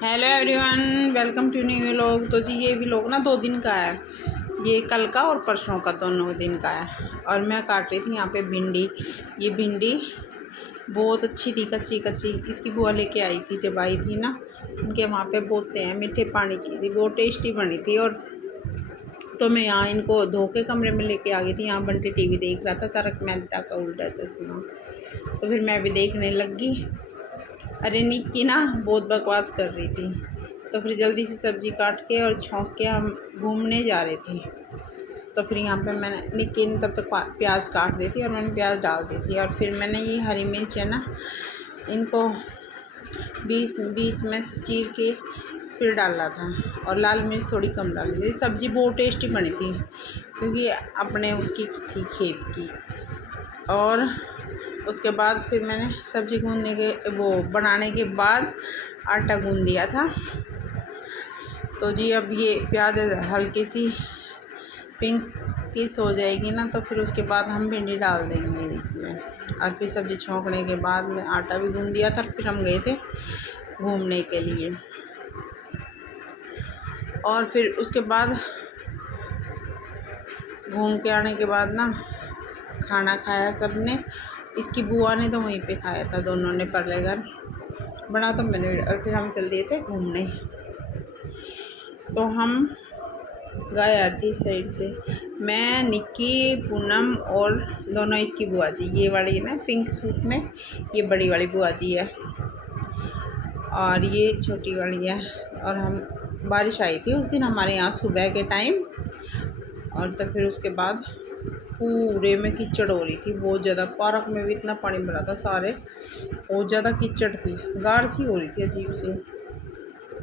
Hello everyone, welcome to new vlog. तो जी ये व्लॉग ना 2 दिन का है, ये कल का और परसों का दोनों दिन का है। और मैं काट रही थी यहाँ पे भिंडी। ये भिंडी बहुत अच्छी थी, कच्ची कच्ची। इसकी बुआ लेके आई थी जब आई थी ना, उनके वहाँ पे बोते हैं मीठे पानी की थी, बहुत टेस्टी बनी थी। और तो मैं यहाँ इनको धो के कमरे में लेके आ गई थी। यहाँ बंटी टीवी देख रहा था, तारक मेहता का उल्टा चश्मा। तो फिर मैं भी देखने लग गई। अरे निक्की ना बहुत बकवास कर रही थी, तो फिर जल्दी से सब्ज़ी काट के और छौंक के हम घूमने जा रहे थे। तो फिर यहाँ पे मैंने निक्की ने तब तक प्याज काट दी थी और मैंने प्याज डाल दी थी। और फिर मैंने ये हरी मिर्च है ना, इनको बीच में से चीर के फिर डाला था। और लाल मिर्च थोड़ी कम डाली थी। सब्ज़ी बहुत टेस्टी बनी थी क्योंकि अपने उसकी थी खेत की। और उसके बाद फिर मैंने सब्ज़ी गूँधने के वो बनाने के बाद आटा गूँध दिया था। तो जी अब ये प्याज हल्की सी पिंकिश हो जाएगी ना, तो फिर उसके बाद हम भिंडी डाल देंगे इसमें। और फिर सब्ज़ी छौंकने के बाद में आटा भी गूँध दिया था। फिर हम गए थे घूमने के लिए। और फिर उसके बाद घूम के आने के बाद ना खाना खाया सबने। इसकी बुआ ने तो वहीं पे खाया था, दोनों ने परले घर बना तो मैंने। और फिर हम चल दिए थे घूमने। तो हम गए आरती साइड से, मैं, निक्की, पूनम और दोनों इसकी बुआ जी। ये वाली ना पिंक सूट में, ये बड़ी वाली बुआ जी है और ये छोटी वाली है। और हम बारिश आई थी उस दिन हमारे यहाँ सुबह के टाइम। और तो फिर उसके बाद पूरे में कीचड़ हो रही थी बहुत ज़्यादा। पार्क में भी इतना पानी भरा था, सारे बहुत ज़्यादा कीचड़ थी, गाढ़ सी हो रही थी अजीब सी।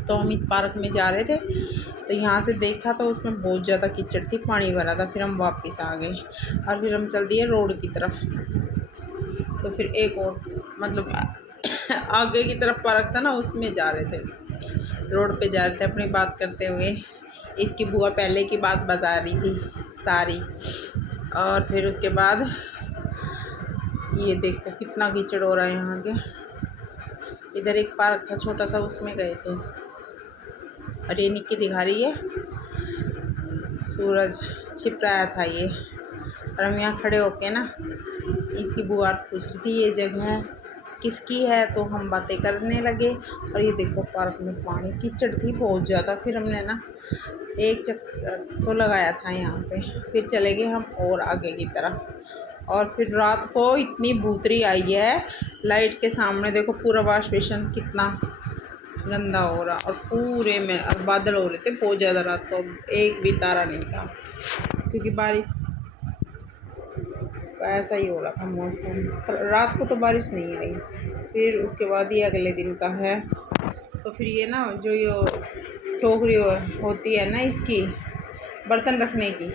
तो हम इस पार्क में जा रहे थे, तो यहाँ से देखा तो उसमें बहुत ज़्यादा कीचड़ थी, पानी भरा था। फिर हम वापस आ गए और फिर हम चल दिए रोड की तरफ। तो फिर एक और मतलब आगे की तरफ पार्क था ना, उसमें जा रहे थे, रोड पे जा रहे थे अपनी बात करते हुए। इसकी बुआ पहले की बात बता रही थी सारी। और फिर उसके बाद ये देखो कितना कीचड़ हो रहा है यहाँ के। इधर एक पार्क था छोटा सा, उसमें गए थे। और ये निक्की दिखा रही है सूरज छिप रहा था ये। और हम यहाँ खड़े होके ना इसकी बुआ पूछ रही थी ये जगह किसकी है, तो हम बातें करने लगे। और ये देखो पार्क में पानी कीचड़ थी बहुत ज़्यादा। फिर हमने ना एक चक्कर तो लगाया था यहाँ पे, फिर चले गए हम और आगे की तरफ। और फिर रात को इतनी भूतरी आई है लाइट के सामने, देखो पूरा वॉश बेसिन कितना गंदा हो रहा। और पूरे में और बादल हो रहे थे बहुत ज़्यादा। रात को एक भी तारा नहीं था क्योंकि बारिश का ऐसा ही हो रहा था मौसम। रात को तो बारिश नहीं आई। फिर उसके बाद ये अगले दिन का है। तो फिर ये ना जो ये टोकरी होती है ना इसकी बर्तन रखने की,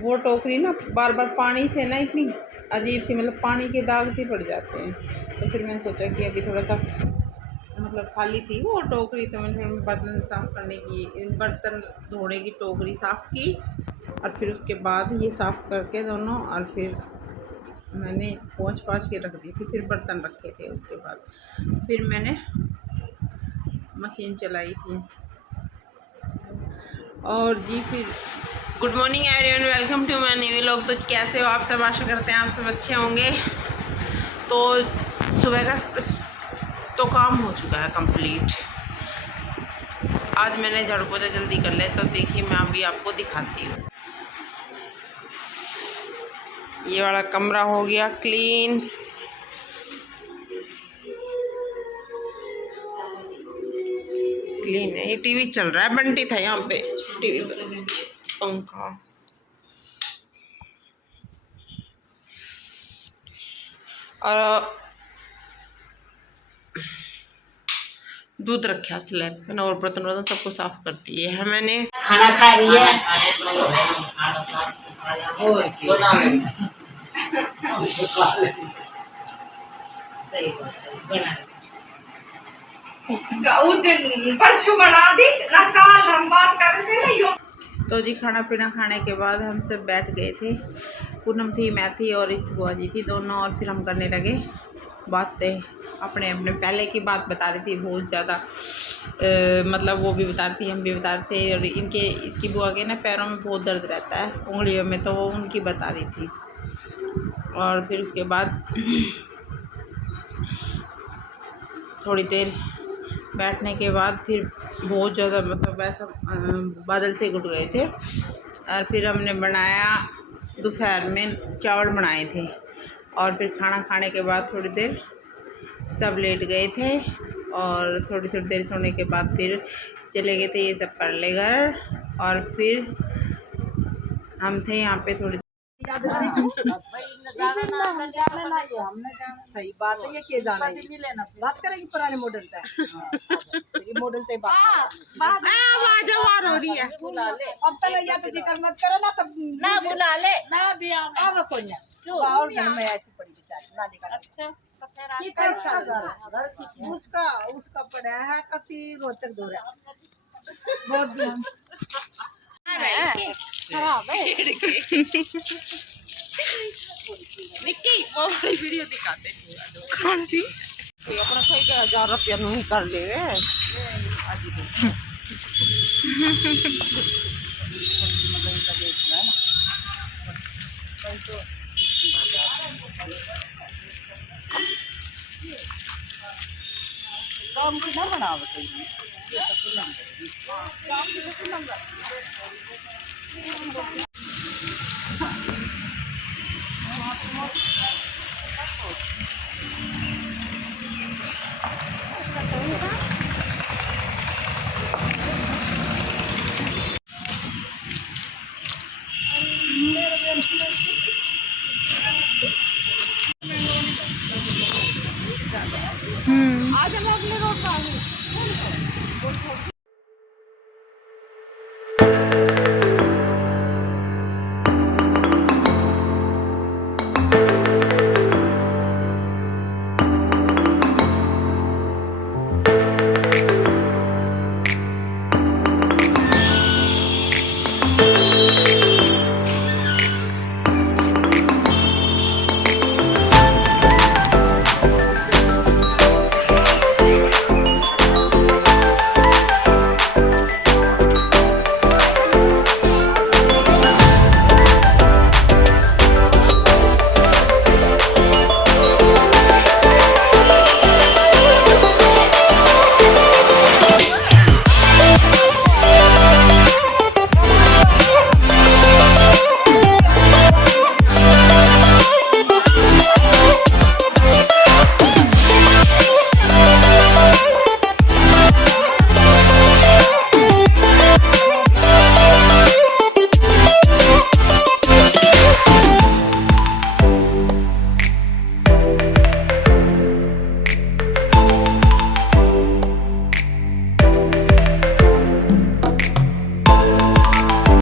वो टोकरी ना बार बार पानी से ना इतनी अजीब सी, मतलब पानी के दाग से पड़ जाते हैं। तो फिर मैंने सोचा कि अभी थोड़ा सा मतलब खाली थी वो टोकरी, तो मैंने फिर बर्तन साफ़ करने की, बर्तन धोने की टोकरी साफ़ की। और फिर उसके बाद ये साफ़ करके दोनों, और फिर मैंने पोंछ पाछ के रख दी थी। फिर बर्तन रखे थे। उसके बाद फिर मैंने मशीन चलाई थी। और जी फिर good morning everyone, welcome to my new vlog. तो कैसे हो आप सब? आशा करते हैं आप सब अच्छे होंगे। तो सुबह का तो काम हो चुका है कंप्लीट। आज मैंने झाड़ू पोछा जल्दी कर लिया। तो देखिए मैं अभी आपको दिखाती हूँ। ये वाला कमरा हो गया क्लीन। क्लीन है। ये टीवी चल रहा है, बंटी था यहाँ पे टीवी पर, पंखा। और दूध रखा स्लैब पे और बर्तन सबको साफ करती है मैंने। खाना खा रही है। तो जी खाना पीना खाने के बाद हम सब बैठ गए थे। पूनम थी, मैं थी और इसकी बुआ जी थी दोनों। और फिर हम करने लगे बातें, अपने अपने पहले की बात बता रही थी बहुत ज़्यादा। मतलब वो भी बता रही थी, हम भी बता रहे थे। और इसकी बुआ के ना पैरों में बहुत दर्द रहता है, उंगलियों में, तो वो उनकी बता रही थी। और फिर उसके बाद थोड़ी देर बैठने के बाद फिर बहुत ज़्यादा मतलब वैसा बादल से उठ गए थे। और फिर हमने बनाया, दोपहर में चावल बनाए थे। और फिर खाना खाने के बाद थोड़ी देर सब लेट गए थे। और थोड़ी थोड़ी देर सोने के बाद फिर चले गए थे ये सब परले घर। और फिर हम थे यहाँ पे थोड़ी सही बात है, ये के जाना है। बात करेंगे पुराने मॉडल पे। मॉडल पे आवाज हो रही है। अब तक या तो जिक्र मत करो ना, तब ना बुला ले ना भी अब कोई ना और घर में ऐसी पड़ी बेचारी ना दिखा। अच्छा उसका उसका पड़ा है कति रोहतक दूर है, बहुत दूर खराब है। निक्की वो वाली वीडियो दिखाते हैं। कौन सी? अपना कोई 1000 रुपया नहीं कर ले काम की ना बना बताइए।